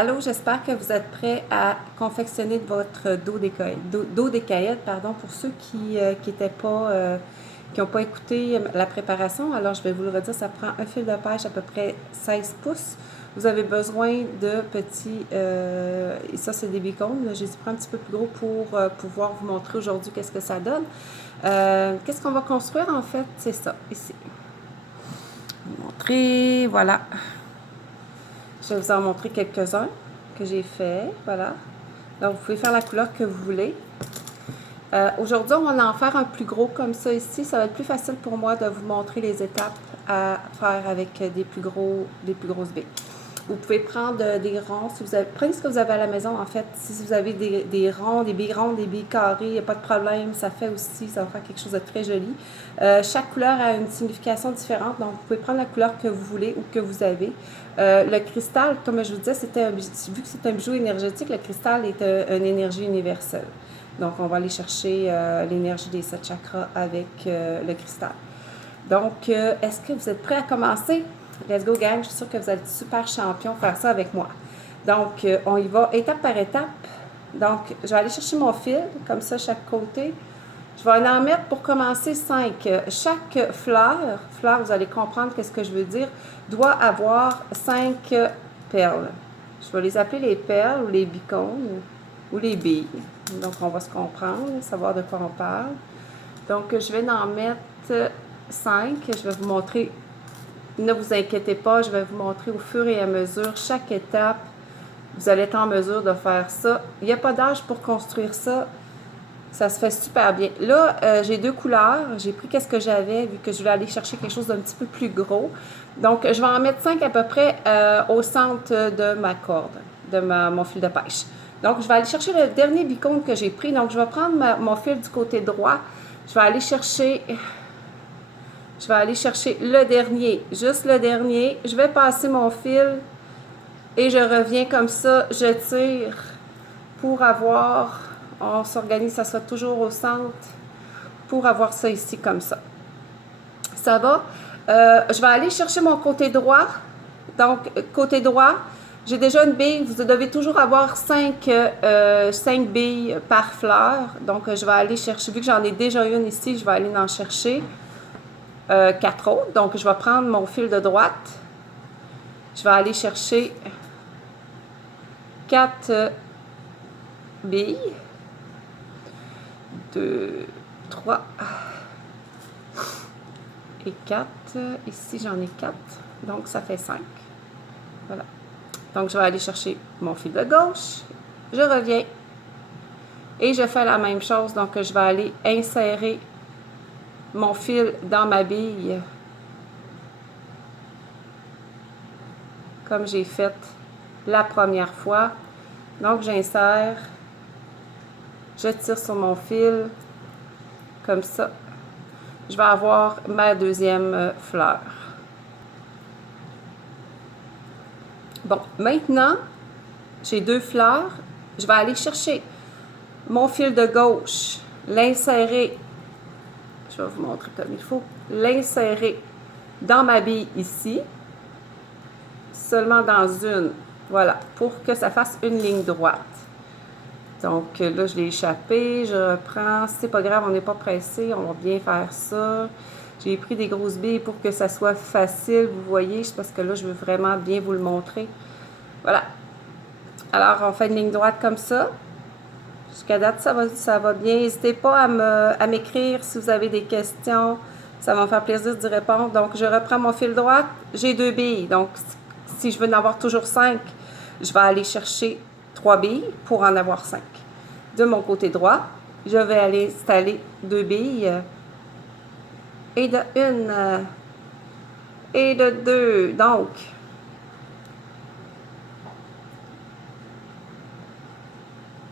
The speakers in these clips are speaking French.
Allô, j'espère que vous êtes prêts à confectionner votre dos d'écaillette, pardon, pour ceux qui étaient pas, qui n'ont pas écouté la préparation. Alors, je vais vous le redire, ça prend un fil de pêche à peu près 16 pouces. Vous avez besoin de petits, et ça c'est des bacons, j'ai pris un petit peu plus gros pour pouvoir vous montrer aujourd'hui qu'est-ce que ça donne. Qu'est-ce qu'on va construire en fait? C'est ça, ici. Je vais vous montrer, voilà. Je vais vous en montrer quelques-uns que j'ai fait, voilà. Donc, vous pouvez faire la couleur que vous voulez. Aujourd'hui, on va en faire un plus gros comme ça ici. Ça va être plus facile pour moi de vous montrer les étapes à faire avec des plus grosses baies. Vous pouvez prendre des ronds. Si vous avez, prenez ce que vous avez à la maison, en fait. Si vous avez des ronds, des billes rondes, des billes carrées, il n'y a pas de problème. Ça fait aussi, ça va faire quelque chose de très joli. Chaque couleur a une signification différente. Donc, vous pouvez prendre la couleur que vous voulez ou que vous avez. Le cristal, comme je vous disais, vu que c'est un bijou énergétique, le cristal est une énergie universelle. Donc, on va aller chercher l'énergie des 7 chakras avec le cristal. Donc, est-ce que vous êtes prêts à commencer? Let's go, gang! Je suis sûre que vous êtes super champion faire ça avec moi. Donc, on y va étape par étape. Donc, je vais aller chercher mon fil, comme ça, chaque côté. Je vais en mettre pour commencer 5. Chaque fleur, vous allez comprendre ce que je veux dire, doit avoir 5 perles. Je vais les appeler les perles ou les bicônes ou les billes. Donc, on va se comprendre, savoir de quoi on parle. Donc, je vais en mettre 5. Je vais vous montrer, ne vous inquiétez pas, je vais vous montrer au fur et à mesure, chaque étape, vous allez être en mesure de faire ça. Il n'y a pas d'âge pour construire ça. Ça se fait super bien. Là, j'ai 2 couleurs. J'ai pris qu'est-ce que j'avais, vu que je voulais aller chercher quelque chose d'un petit peu plus gros. Donc, je vais en mettre 5 à peu près au centre de ma corde, de mon fil de pêche. Donc, je vais aller chercher le dernier bicône que j'ai pris. Donc, je vais prendre mon fil du côté droit. Je vais aller chercher le dernier, juste le dernier. Je vais passer mon fil et je reviens comme ça. Je tire pour avoir... On s'organise, ça soit toujours au centre pour avoir ça ici comme ça. Ça va? Je vais aller chercher mon côté droit. Donc, côté droit, j'ai déjà une bille. Vous devez toujours avoir 5 billes par fleur. Donc, je vais aller chercher, vu que j'en ai déjà une ici, je vais aller en chercher 4 autres. Donc, je vais prendre mon fil de droite. Je vais aller chercher 4 billes. 2, 3 et 4. Ici, j'en ai 4. Donc, ça fait 5. Voilà. Donc, je vais aller chercher mon fil de gauche. Je reviens. Et je fais la même chose. Donc, je vais aller insérer mon fil dans ma bille. Comme j'ai fait la première fois. Donc, j'insère. Je tire sur mon fil. Comme ça. Je vais avoir ma deuxième fleur. Bon, maintenant, j'ai 2 fleurs. Je vais aller chercher mon fil de gauche, l'insérer. Je vais vous montrer comme il faut. L'insérer dans ma bille ici. Seulement dans une. Voilà, pour que ça fasse une ligne droite. Donc là, je l'ai échappé, je reprends. C'est pas grave, on n'est pas pressé, on va bien faire ça. J'ai pris des grosses billes pour que ça soit facile, vous voyez, parce que là, je veux vraiment bien vous le montrer. Voilà. Alors, on fait une ligne droite comme ça. Jusqu'à date, ça va bien. N'hésitez pas à m'écrire si vous avez des questions. Ça va me faire plaisir d'y répondre. Donc, je reprends mon fil droit. J'ai 2 billes. Donc, si je veux en avoir toujours 5, je vais aller chercher 3 billes pour en avoir 5. De mon côté droit, je vais aller installer 2 billes. Et de 1. Et de 2. Donc,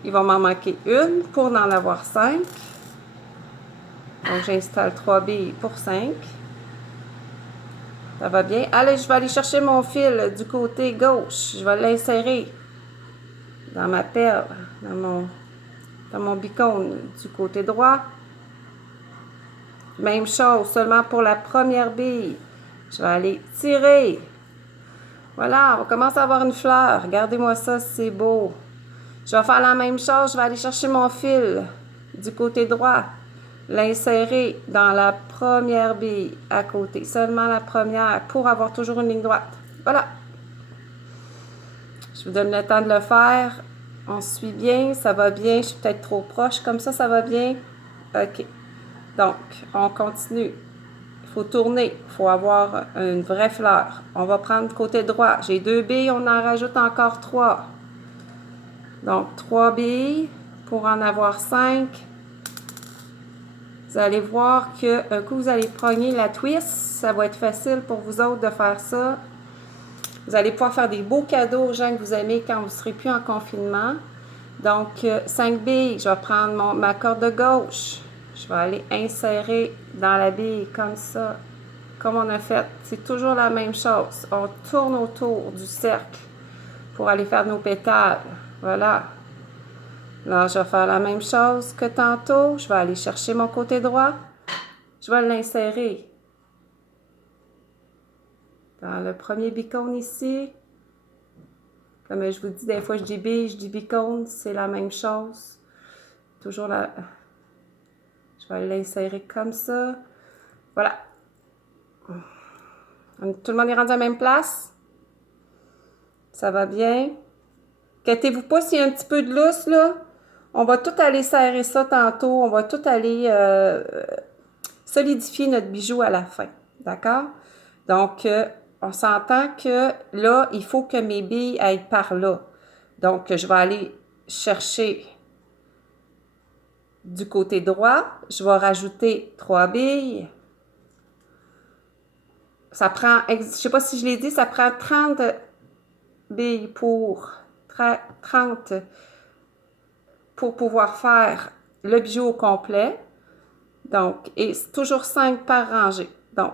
il va m'en manquer une pour en avoir 5. Donc, j'installe 3 billes pour 5. Ça va bien. Allez, je vais aller chercher mon fil du côté gauche. Je vais l'insérer dans ma perle, dans mon bicône du côté droit. Même chose, seulement pour la première bille. Je vais aller tirer Voilà, on commence à avoir une fleur. Regardez-moi ça, c'est beau. Je vais faire la même chose. Je vais aller chercher mon fil du côté droit. L'insérer dans la première bille à côté. Seulement la première pour avoir toujours une ligne droite. Voilà. Je vous donne le temps de le faire. On suit bien, ça va bien. Je suis peut-être trop proche. Comme ça va bien. OK. Donc, on continue. Il faut tourner. Il faut avoir une vraie fleur. On va prendre le côté droit. J'ai 2 billes, on en rajoute encore 3. Donc, 3 billes pour en avoir 5. Vous allez voir qu'un coup, vous allez progner la twist. Ça va être facile pour vous autres de faire ça. Vous allez pouvoir faire des beaux cadeaux aux gens que vous aimez quand vous ne serez plus en confinement. Donc, 5 billes, je vais prendre ma corde de gauche. Je vais aller insérer dans la bille comme ça, comme on a fait. C'est toujours la même chose. On tourne autour du cercle pour aller faire nos pétales. Voilà. Là, je vais faire la même chose que tantôt. Je vais aller chercher mon côté droit. Je vais l'insérer dans le premier bicône ici. Comme je vous dis, des fois je dis bille, je dis bicône, c'est la même chose. Toujours là. Je vais l'insérer comme ça. Voilà. Tout le monde est rendu à la même place? Ça va bien? Inquiétez-vous pas s'il y a un petit peu de lousse, là. On va tout aller serrer ça tantôt. On va tout aller solidifier notre bijou à la fin. D'accord? Donc, on s'entend que là, il faut que mes billes aillent par là. Donc, je vais aller chercher du côté droit. Je vais rajouter 3 billes. Ça prend, je ne sais pas si je l'ai dit, ça prend 30 billes pour 30 pour pouvoir faire le bijou au complet. Donc, et c'est toujours 5 par rangée. Donc,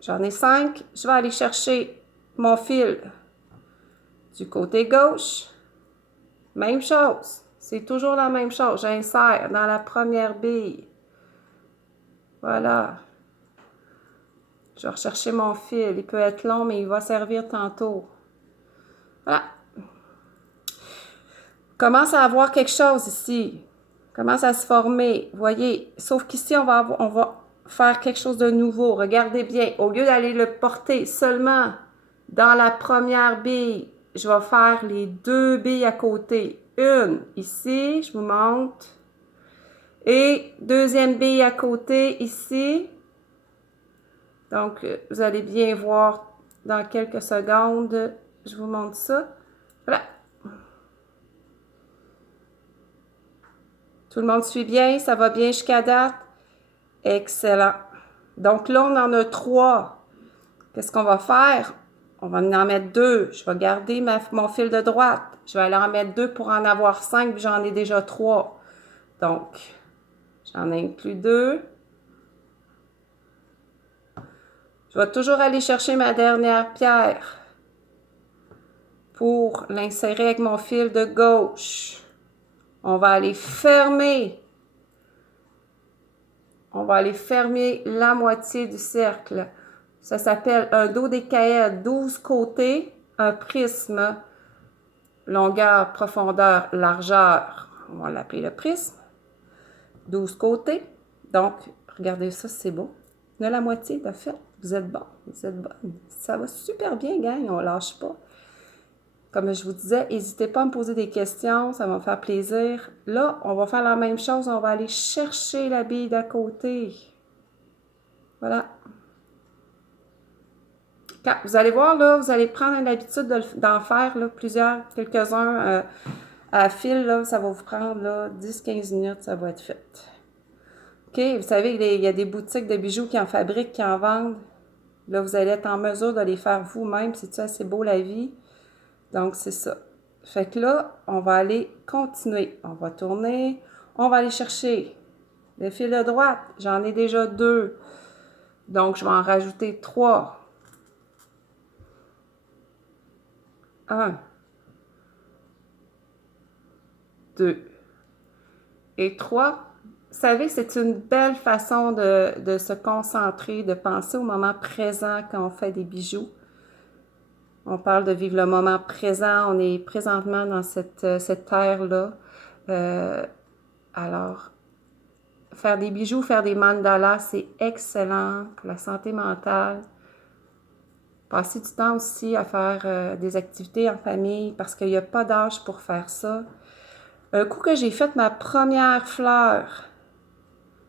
j'en ai 5. Je vais aller chercher mon fil du côté gauche. Même chose. C'est toujours la même chose. J'insère dans la première bille. Voilà. Je vais rechercher mon fil. Il peut être long, mais il va servir tantôt. Voilà. Commence à avoir quelque chose ici. Commence à se former. Voyez, sauf qu'ici, on va faire quelque chose de nouveau. Regardez bien. Au lieu d'aller le porter seulement dans la première bille, je vais faire les 2 billes à côté. Une ici, je vous montre. Et deuxième bille à côté ici. Donc, vous allez bien voir dans quelques secondes. Je vous montre ça. Voilà. Tout le monde suit bien? Ça va bien jusqu'à date? Excellent. Donc là, on en a 3. Qu'est-ce qu'on va faire? On va en mettre 2. Je vais garder mon fil de droite. Je vais aller en mettre 2 pour en avoir 5, puis j'en ai déjà 3. Donc, j'en inclus 2. Je vais toujours aller chercher ma dernière pierre pour l'insérer avec mon fil de gauche. On va aller fermer. On va aller fermer la moitié du cercle. Ça s'appelle un dodécaèdre, 12 côtés, un prisme, longueur, profondeur, largeur. On va l'appeler le prisme. 12 côtés. Donc, regardez ça, c'est beau. On a la moitié de fait. Vous êtes bon, vous êtes bonne. Ça va super bien, gang. On ne lâche pas. Comme je vous disais, n'hésitez pas à me poser des questions, ça va me faire plaisir. Là, on va faire la même chose, on va aller chercher la bille d'à côté. Voilà. Quand vous allez voir, là, vous allez prendre l'habitude d'en faire là, plusieurs, quelques-uns à fil, là, ça va vous prendre 10-15 minutes, ça va être fait. OK, vous savez, il y a des boutiques de bijoux qui en fabriquent, qui en vendent. Là, vous allez être en mesure de les faire vous-même, c'est-tu assez beau la vie? Donc, c'est ça. Fait que là, on va aller continuer. On va tourner. On va aller chercher le fil de droite. J'en ai déjà 2. Donc, je vais en rajouter 3. 1, 2 et 3. Vous savez, c'est une belle façon de se concentrer, de penser au moment présent quand on fait des bijoux. On parle de vivre le moment présent. On est présentement dans cette terre-là. Alors, faire des bijoux, faire des mandalas, c'est excellent pour la santé mentale. Passer du temps aussi à faire des activités en famille parce qu'il n'y a pas d'âge pour faire ça. Un coup que j'ai fait ma première fleur,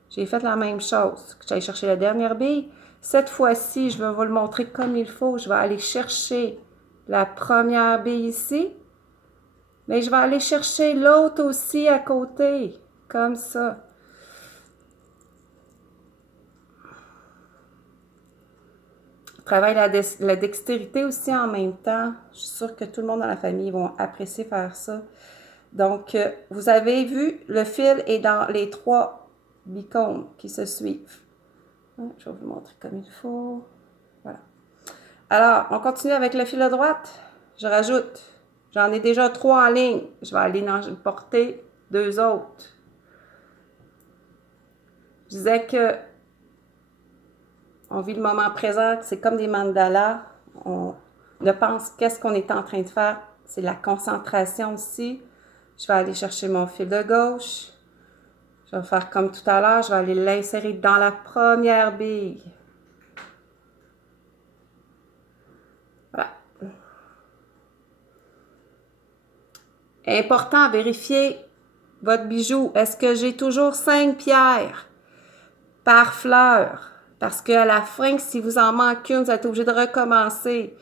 j'ai fait la même chose. J'allais chercher la dernière bille. Cette fois-ci, je vais vous le montrer comme il faut. Je vais aller chercher la première bille ici. Mais je vais aller chercher l'autre aussi à côté. Comme ça. Je travaille la dextérité aussi en même temps. Je suis sûre que tout le monde dans la famille va apprécier faire ça. Donc, vous avez vu, le fil est dans les 3 bicônes qui se suivent. Je vais vous montrer comme il faut. Voilà. Alors, on continue avec le fil de droite. Je rajoute. J'en ai déjà 3 en ligne. Je vais aller en porter 2 autres. Je disais que on vit le moment présent, c'est comme des mandalas. On ne pense qu'est-ce qu'on est en train de faire. C'est la concentration aussi. Je vais aller chercher mon fil de gauche. Je vais faire comme tout à l'heure. Je vais aller l'insérer dans la première bille. Voilà. Important à vérifier votre bijou. Est-ce que j'ai toujours 5 pierres par fleur? Parce qu'à la fin, si vous en manquez une, vous êtes obligé de recommencer.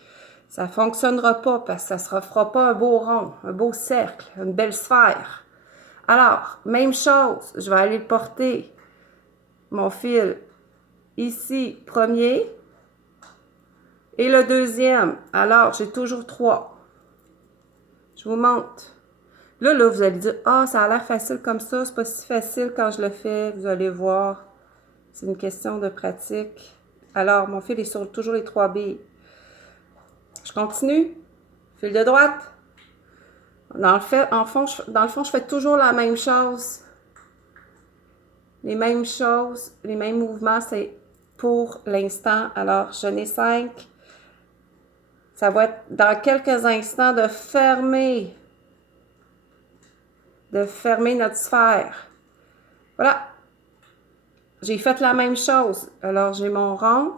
Ça ne fonctionnera pas parce que ça ne se fera pas un beau rond, un beau cercle, une belle sphère. Alors, même chose, je vais aller porter mon fil ici, premier, et le deuxième. Alors, j'ai toujours 3. Je vous montre. Là, vous allez dire, ah, ça a l'air facile comme ça, c'est pas si facile quand je le fais. Vous allez voir, c'est une question de pratique. Alors, mon fil est sur toujours les 3 billes. Je continue. Fil de droite. Dans le fond, je fais toujours la même chose. Les mêmes choses, les mêmes mouvements, c'est pour l'instant. Alors, je n'ai 5. Ça va être dans quelques instants de fermer notre sphère. Voilà. J'ai fait la même chose. Alors, j'ai mon rond.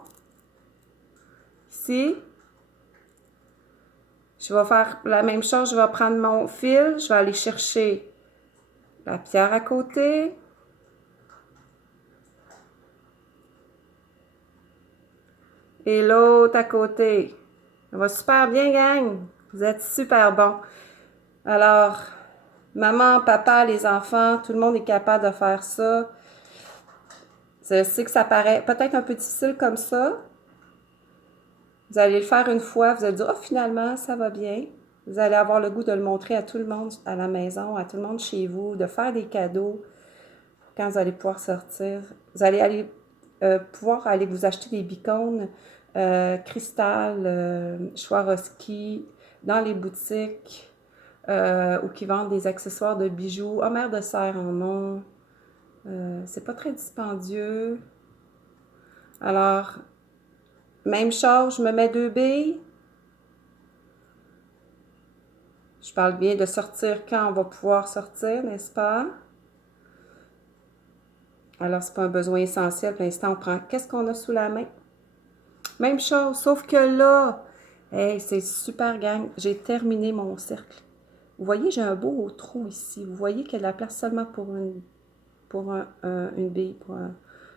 Ici. Je vais faire la même chose. Je vais prendre mon fil. Je vais aller chercher la pierre à côté. Et l'autre à côté. Ça va super bien, gang. Vous êtes super bons. Alors, maman, papa, les enfants, tout le monde est capable de faire ça. Je sais que ça paraît peut-être un peu difficile comme ça. Vous allez le faire une fois, vous allez dire, oh, finalement, ça va bien. Vous allez avoir le goût de le montrer à tout le monde à la maison, à tout le monde chez vous, de faire des cadeaux quand vous allez pouvoir sortir. Vous allez pouvoir aller vous acheter des bicônes, Cristal, Swarovski, dans les boutiques ou qui vendent des accessoires de bijoux. Oh, mère de serre en ont. C'est pas très dispendieux. Alors, même chose, je me mets 2 billes. Je parle bien de sortir quand on va pouvoir sortir, n'est-ce pas? Alors, c'est pas un besoin essentiel. Pour l'instant, on prend qu'est-ce qu'on a sous la main. Même chose, sauf que là, hey, c'est super, gang. J'ai terminé mon cercle. Vous voyez, j'ai un beau trou ici. Vous voyez qu'il y a de la place seulement pour une bille, pour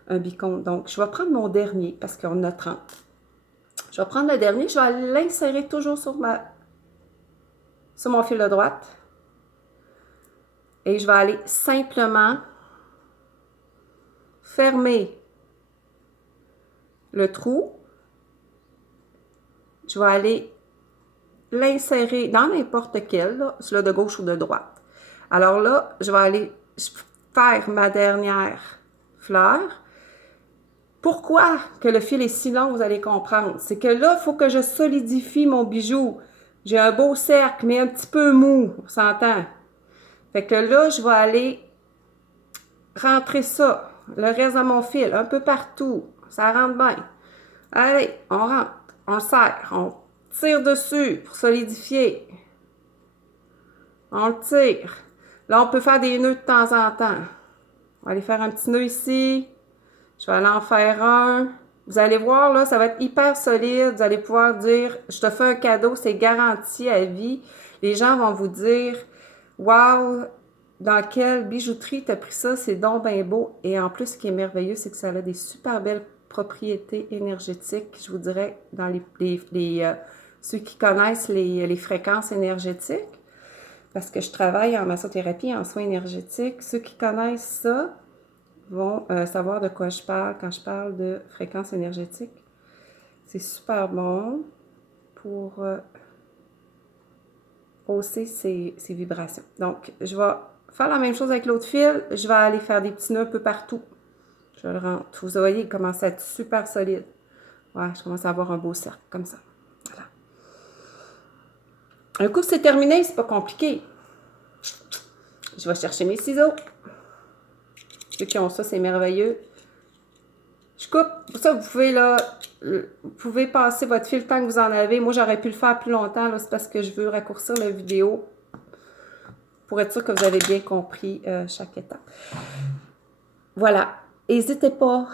un bicône. Donc, je vais prendre mon dernier parce qu'on a 30. Je vais prendre le dernier. Je vais l'insérer toujours sur mon fil de droite. Et je vais aller simplement fermer le trou. Je vais aller l'insérer dans n'importe quel, là, celui de gauche ou de droite. Alors là, je vais aller faire ma dernière fleur. Pourquoi que le fil est si long, vous allez comprendre. C'est que là, il faut que je solidifie mon bijou. J'ai un beau cercle, mais un petit peu mou, on s'entend. Fait que là, je vais aller rentrer ça, le reste de mon fil, un peu partout. Ça rentre bien. Allez, on rentre, on serre, on tire dessus pour solidifier. On le tire. Là, on peut faire des nœuds de temps en temps. On va aller faire un petit nœud ici. Je vais aller en faire un. Vous allez voir, là, ça va être hyper solide. Vous allez pouvoir dire, je te fais un cadeau, c'est garanti à vie. Les gens vont vous dire, wow, dans quelle bijouterie tu as pris ça, c'est donc bien beau. Et en plus, ce qui est merveilleux, c'est que ça a des super belles propriétés énergétiques. Je vous dirais, dans ceux qui connaissent les fréquences énergétiques, parce que je travaille en massothérapie, en soins énergétiques, ceux qui connaissent ça vont savoir de quoi je parle quand je parle de fréquences énergétiques. C'est super bon pour hausser ces vibrations. Donc, je vais faire la même chose avec l'autre fil. Je vais aller faire des petits nœuds un peu partout. Je le rentre. Vous voyez, il commence à être super solide. Ouais, je commence à avoir un beau cercle, comme ça. Voilà. Un coup, c'est terminé, c'est pas compliqué. Je vais chercher mes ciseaux. Ceux qui ont ça, c'est merveilleux. Je coupe. Pour ça, vous pouvez passer votre fil tant que vous en avez. Moi, j'aurais pu le faire plus longtemps. C'est parce que je veux raccourcir la vidéo pour être sûr que vous avez bien compris chaque étape. Voilà. N'hésitez pas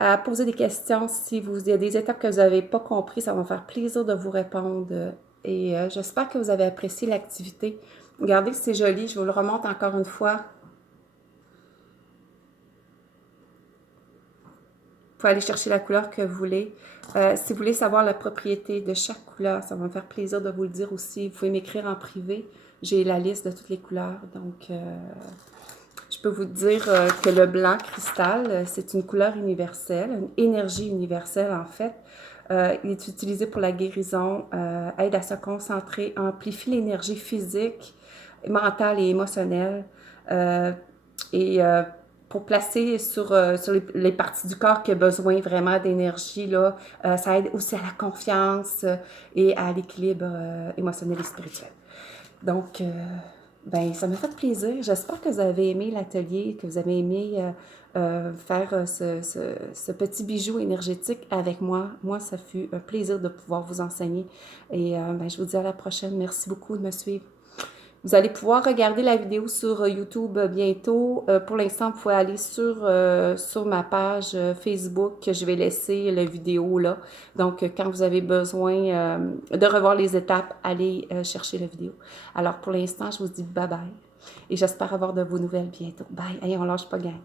à poser des questions si il y a des étapes que vous n'avez pas compris. Ça va me faire plaisir de vous répondre. Et j'espère que vous avez apprécié l'activité. Regardez, c'est joli. Je vous le remonte encore une fois. Vous pouvez aller chercher la couleur que vous voulez. Si vous voulez savoir la propriété de chaque couleur, ça va me faire plaisir de vous le dire aussi. Vous pouvez m'écrire en privé. J'ai la liste de toutes les couleurs. Donc, je peux vous dire que le blanc cristal, c'est une couleur universelle, une énergie universelle en fait. Il est utilisé pour la guérison, aide à se concentrer, amplifie l'énergie physique, mentale et émotionnelle. Pour placer sur les parties du corps qui ont besoin vraiment d'énergie, là, ça aide aussi à la confiance et à l'équilibre émotionnel et spirituel. Donc, ben, ça m'a fait plaisir. J'espère que vous avez aimé l'atelier, que vous avez aimé faire ce petit bijou énergétique avec moi. Moi, ça fut un plaisir de pouvoir vous enseigner. Et ben, je vous dis à la prochaine. Merci beaucoup de me suivre. Vous allez pouvoir regarder la vidéo sur YouTube bientôt. Pour l'instant, vous pouvez aller sur ma page Facebook. Je vais laisser la vidéo là. Donc, quand vous avez besoin de revoir les étapes, allez chercher la vidéo. Alors, pour l'instant, je vous dis bye bye. Et j'espère avoir de vos nouvelles bientôt. Bye. Allez, on lâche pas, gang.